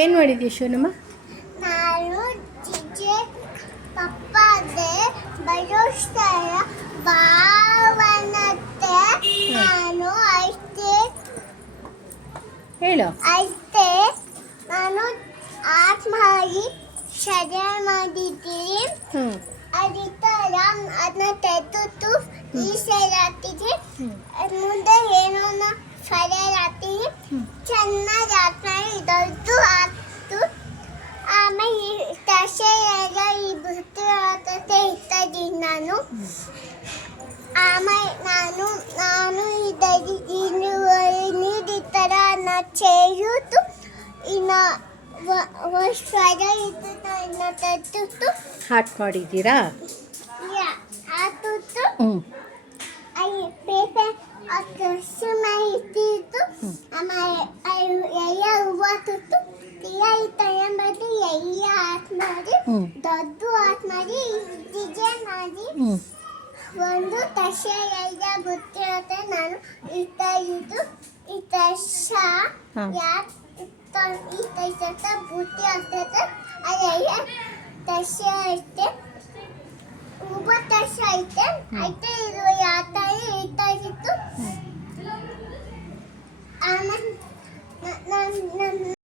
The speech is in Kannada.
ಏನು ಮಾಡಿದ್ಯಾ ಶಿವನಮ್ಮ? ನಾನು ಜಿಜೆ ಪಪ್ಪಗೆ ಬರೋ ಸ್ಥಳ ಭಾವನತೆ ನಾನು ಹೇಳು. ಅಷ್ಟೇ ನಾನು ಆರ್ಟ್ ಮಾಡಿ ಸರಿಯ ಮಾಡಿದ್ದೀನಿ. ಅದಕ್ಕೆ ಅದನ್ನ ತೆಗೆದು ಈ ಸೈಡ್ ಹಾಕ್ತೀನಿ. ಮುಂದೆ ಏನೋ ಸರಿಯಾಗಿ ಹಾಕ್ತೀನಿ. ಚೆನ್ನಾಗಿ ಹಾಕ್ತೀನಿ. ದೊಡ್ಡ ಹಾಕ್ತು. ಆಮೇಲೆ ಈ ದಸೆಯಾಗ ಈ ಬುತ್ತಿ ಇಡ್ತಾಯಿದ್ದೀನಿ ನಾನು. ಆಮೇಲೆ ನಾನು ನೀಡಿ ಥರ చేయుతూ ಇನ್ನು ಸ್ವರ ಇನ್ನು ತಟ್ಟು ಹಾಟ್ ಮಾಡಿದ್ದೀರಾ? ಹಾಕುತ್ತು ಅಲ್ಲಿ ಪೇಪರ್ ಹಸು ಇಟ್ಟಿತ್ತು. ಆಮೇಲೆ ಎಲ್ಲ ಹೂವು ತುತ್ತು ಎಲ್ಲ ತಗೊಂಡ್ಬಂದು ಎಲ್ಲ ಹಾಟ್ ಮಾಡಿ ದೊಡ್ಡ ಹಾಟ್ ಮಾಡಿ ಡಿಸೈನ್ ಮಾಡಿ ಒಂದು ತಸೆ ಎಲ್ಲ ಗೊತ್ತಿರುತ್ತೆ. ನಾನು ಇದು ಬುತ್ತಿ ಆಗ್ತೈತೆ. ಅದೆಲ್ಲ ತಸೆ ಐತೆ, ಹೂವು ತಸೆ ಐತೆ.